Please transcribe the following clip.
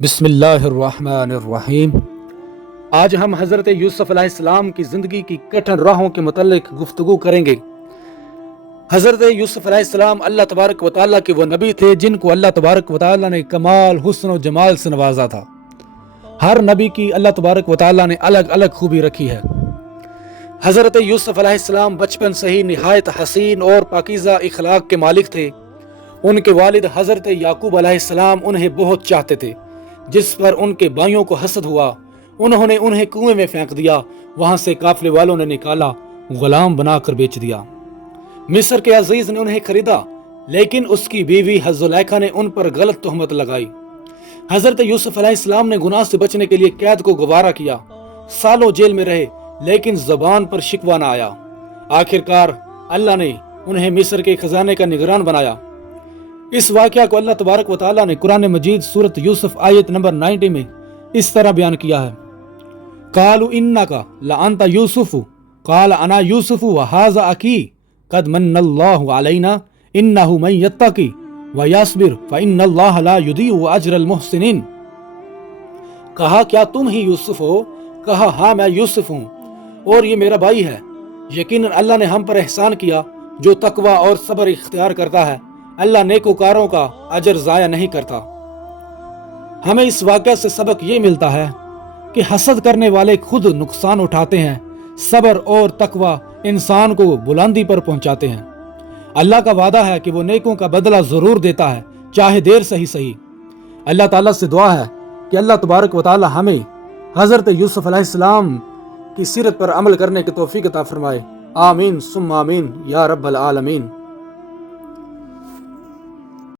بسم اللہ الرحمن الرحیم۔ آج ہم حضرت یوسف علیہ السلام کی زندگی کی کٹھن راہوں کے متعلق گفتگو کریں گے۔ حضرت یوسف علیہ السلام اللہ تبارک و تعالیٰ کے وہ نبی تھے جن کو اللہ تبارک و تعالیٰ نے کمال حسن و جمال سے نوازا تھا۔ ہر نبی کی اللہ تبارک و تعالیٰ نے الگ الگ خوبی رکھی ہے۔ حضرت یوسف علیہ السلام بچپن سے ہی نہایت حسین اور پاکیزہ اخلاق کے مالک تھے۔ ان کے والد حضرت یعقوب علیہ السلام انہیں بہت چاہتے تھے، جس پر ان کے بھائیوں کو حسد ہوا۔ انہوں نے انہیں کنویں میں پھینک دیا، وہاں سے قافلے والوں نے نکالا، غلام بنا کر بیچ دیا۔ مصر کے عزیز نے انہیں خریدا، لیکن اس کی بیوی زلیخا نے ان پر غلط تہمت لگائی۔ حضرت یوسف علیہ السلام نے گناہ سے بچنے کے لیے قید کو گوارا کیا، سالوں جیل میں رہے، لیکن زبان پر شکوہ نہ آیا۔ آخرکار اللہ نے انہیں مصر کے خزانے کا نگران بنایا۔ اس واقعہ کو اللہ تبارک و تعالیٰ نے قرآن مجید سورۃ یوسف آیت نمبر 90 میں اس طرح بیان کیا ہے: قالوا انک لانت یوسف قال انا یوسف وہذا اخی قد من اللہ علینا انہ من یتقی ویصبر فان اللہ لا یضیع اجر المحسنین۔ کہا کیا تم ہی یوسف ہو؟ کہا ہاں میں یوسف ہوں، اور یہ میرا بھائی ہے۔ یقیناً اللہ نے ہم پر احسان کیا، جو تقوی اور صبر اختیار کرتا ہے اللہ نیکوکاروں کا اجر ضائع نہیں کرتا۔ ہمیں اس واقعہ سے سبق یہ ملتا ہے کہ حسد کرنے والے خود نقصان اٹھاتے ہیں، صبر اور تقوی انسان کو بلندی پر پہنچاتے ہیں۔ اللہ کا وعدہ ہے کہ وہ نیکوں کا بدلہ ضرور دیتا ہے، چاہے دیر سے ہی صحیح۔ اللہ تعالیٰ سے دعا ہے کہ اللہ تبارک و تعالیٰ ہمیں حضرت یوسف علیہ السلام کی سیرت پر عمل کرنے کی توفیق عطا فرمائے۔ آمین ثم آمین یا رب العالمین۔